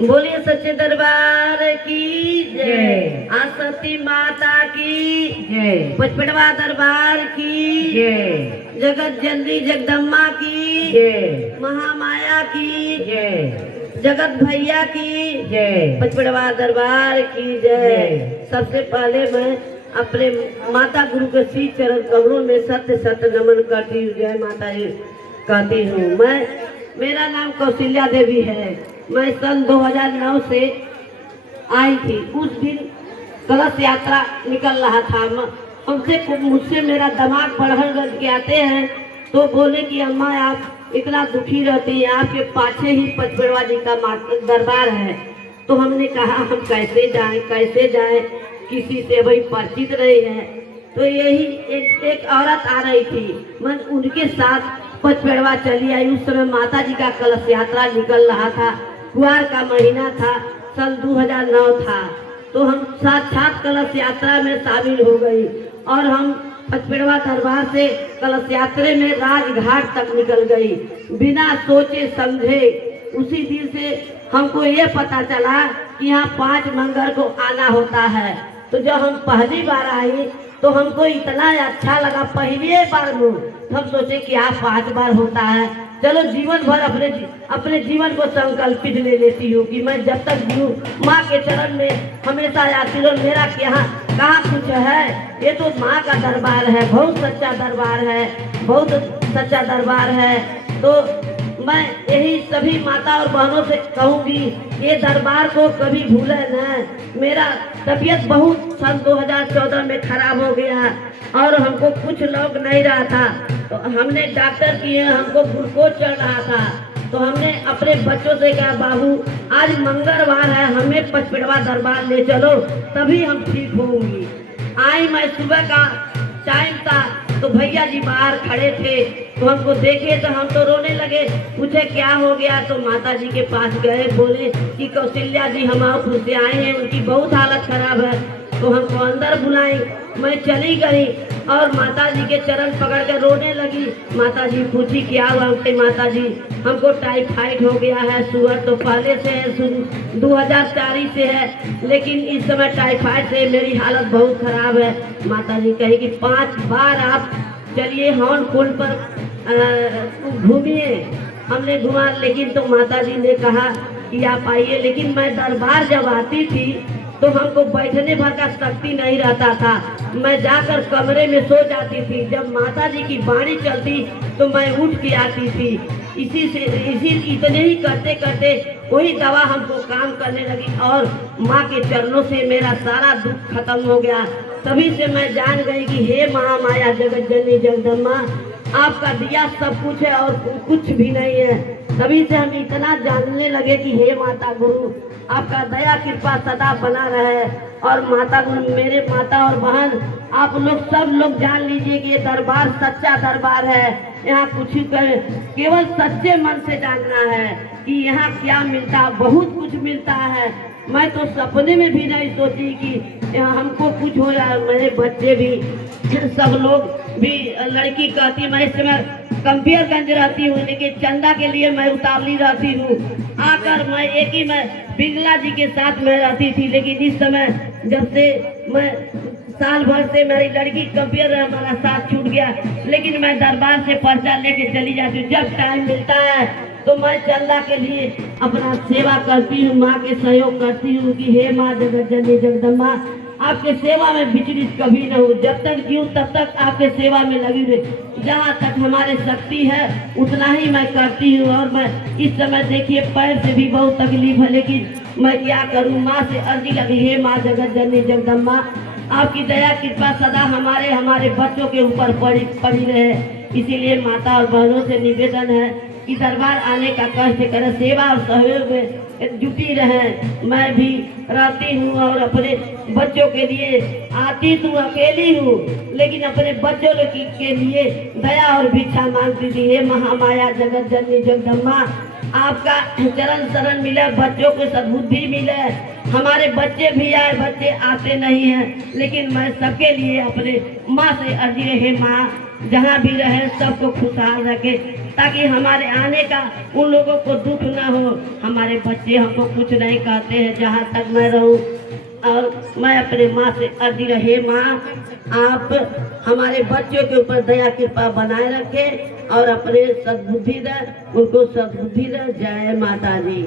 बोलिए सच्चे दरबार की जय, आसती माता की जय, पचपड़वा दरबार की जय, जगत जननी जगदम्बा की जय, महामाया की जय, जगत भैया की जय, पचपड़वा दरबार की जय। सबसे पहले मैं अपने माता गुरु के श्री चरण कमलों में सत्य सत्य नमन करती हूँ, जय माता जी कहती हूँ। मेरा नाम कौशल्या देवी है। मैं सन 2009 से आई थी। उस दिन कलश यात्रा निकल रहा था। मुझसे मेरा दिमाग बढ़ के आते हैं तो बोले कि अम्मा आप इतना दुखी रहती हैं, आपके पाछे ही पचपड़वा जी का दरबार है। तो हमने कहा हम कैसे जाएं, किसी से भाई परिचित रही है। तो यही एक औरत आ रही थी, मैं उनके साथ पचपड़वा चली आई। उस समय माता जी का कलश यात्रा निकल रहा था, कुआर का महीना था, सन 2009 था। तो हम साक्षात कलश यात्रा में शामिल हो गई और हम पचपड़वा दरबार से कलश यात्रा में राजघाट तक निकल गई बिना सोचे समझे। उसी दिन से हमको ये पता चला कि यहाँ 5 मंगर को आना होता है। तो जब हम पहली बार आई तो हमको इतना अच्छा लगा। पहली बार हम सोचे कि आप 5 बार होता है, चलो जीवन भर अपने जीवन को संकल्पित ले लेती हूँ कि मैं जब तक जीऊँ माँ के चरण में हमेशा आती रहूँ। मेरा कहाँ कुछ है, ये तो माँ का दरबार है, बहुत सच्चा दरबार है, बहुत सच्चा दरबार है। तो मैं यही सभी माता और बहनों से कहूँगी ये दरबार को कभी भूले न। मेरा तबीयत बहुत सन 2014 में खराब हो गया और हमको कुछ लोग नहीं रहा था। तो हमने डॉक्टर किए, हमको ग्लूकोज चढ़ रहा था। तो हमने अपने बच्चों से कहा बाबू आज मंगलवार है, हमें पचपड़वा दरबार ले चलो तभी हम ठीक होंगी। आई मैं सुबह का टाइम था तो भैया जी बाहर खड़े थे, तो हमको देखे तो हम तो रोने लगे। पूछे क्या हो गया, तो माता जी के पास गए, बोले कि कौशल्या जी हम आउटपुर से आए हैं, उनकी बहुत हालत खराब है। तो हमको अंदर बुलाई, मैं चली गई और माता जी के चरण पकड़ कर रोने लगी। माता जी पूछी क्या हुआ, माता जी हमको टाइफाइड हो गया है। शुगर तो पहले से है, 2004 से है, लेकिन इस समय टाइफाइड से मेरी हालत बहुत खराब है। माता जी कही कि 5 बार आप चलिए हॉर्न कुंड पर घूमिए। हमने घुमा, लेकिन तो माता जी ने कहा कि आप आइए। लेकिन मैं दरबार जब आती थी तो हमको बैठने भर का शक्ति नहीं रहता था, मैं जाकर कमरे में सो जाती थी। जब माता जी की बाणी चलती तो मैं उठ के आती थी। इतने ही करते करते वही दवा हमको काम करने लगी और माँ के चरणों से मेरा सारा दुख खत्म हो गया। तभी से मैं जान गई कि हे महामाया जगत जननी जगदम्बा, आपका दिया सब कुछ है और कुछ भी नहीं है। तभी से हम इतना जानने लगे कि हे माता गुरु आपका दया कृपा सदा बना रहे। और माता गुरु मेरे माता और बहन आप लोग सब लोग जान लीजिए कि ये दरबार सच्चा दरबार है। यहाँ कुछ केवल सच्चे मन से जानना है कि यहाँ क्या मिलता, बहुत कुछ मिलता है। मैं तो सपने में भी नहीं सोची कि यहाँ हमको कुछ हो जाए। मेरे बच्चे भी सब लोग भी, लड़की कहती मैं इस समय कंपियरगंज रहती हूँ, लेकिन चंदा के लिए मैं उतावली रहती हूँ। आकर मैं एक ही मैं बिगला जी के साथ में रहती थी, लेकिन इस समय जब से मैं साल भर से मेरी लड़की कंपियर हमारा साथ छूट गया, लेकिन मैं दरबार से पर्चा लेके चली जाती हूँ। जब टाइम मिलता है तो मैं चंदा के लिए अपना सेवा करती हूँ, माँ के सहयोग करती हूँ कि हे माँ जगत जननी जगदम्बा आपके सेवा में विचलित कभी न हो। जब तक जीऊँ तब तक आपके सेवा में लगी रही। जहाँ तक हमारे शक्ति है उतना ही मैं करती हूँ। और मैं इस समय देखिए पैर से भी बहुत तकलीफ है, लेकिन मैं क्या करूँ। माँ से अर्जी लगी, हे माँ जगत जननी जगदम्बा आपकी दया कृपा सदा हमारे बच्चों के ऊपर पड़ी रहे। इसीलिए माता और बहनों से निवेदन है कि दरबार आने का कष्ट करें, सेवा और सहयोग में जुटी रहें। मैं भी रहती हूँ और अपने बच्चों के लिए आती तो अकेली हूँ, लेकिन अपने बच्चों के लिए दया और भिक्षा मांगती थी। हे महामाया जगत जननी जगदम्बा आपका चरण शरण मिले, बच्चों को सद्बुद्धि मिले हमारे बच्चे भी आए, बच्चे आते नहीं हैं, लेकिन मैं सबके लिए अपने माँ से अर्जी रहे, माँ जहाँ भी रहे सबको खुशहाल रखे, ताकि हमारे आने का उन लोगों को दुख ना हो। हमारे बच्चे हमको कुछ नहीं कहते हैं जहाँ तक मैं रहूँ, और मैं अपने माँ से अर्जी रहे, माँ आप हमारे बच्चों के ऊपर दया कृपा बनाए रखें और अपने सद्बुद्धि दे, उनको सद्बुद्धि दे। जय माता दी।